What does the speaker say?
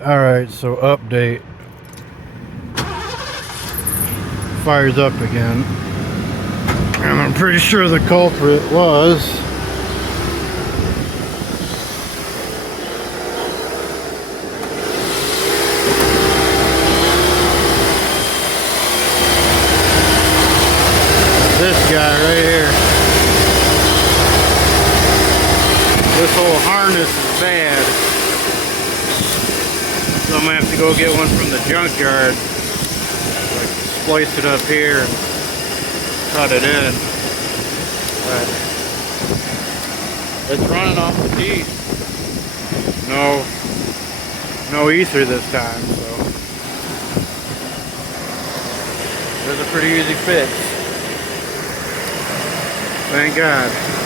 Alright, so update. Fires up again. And I'm pretty sure the culprit was this guy right here. This whole harness is bad. So I'm gonna have to go get one from the junkyard. Like splice it up here and cut it in. But it's running off the teeth. No ether this time, so it's a pretty easy fix. Thank God.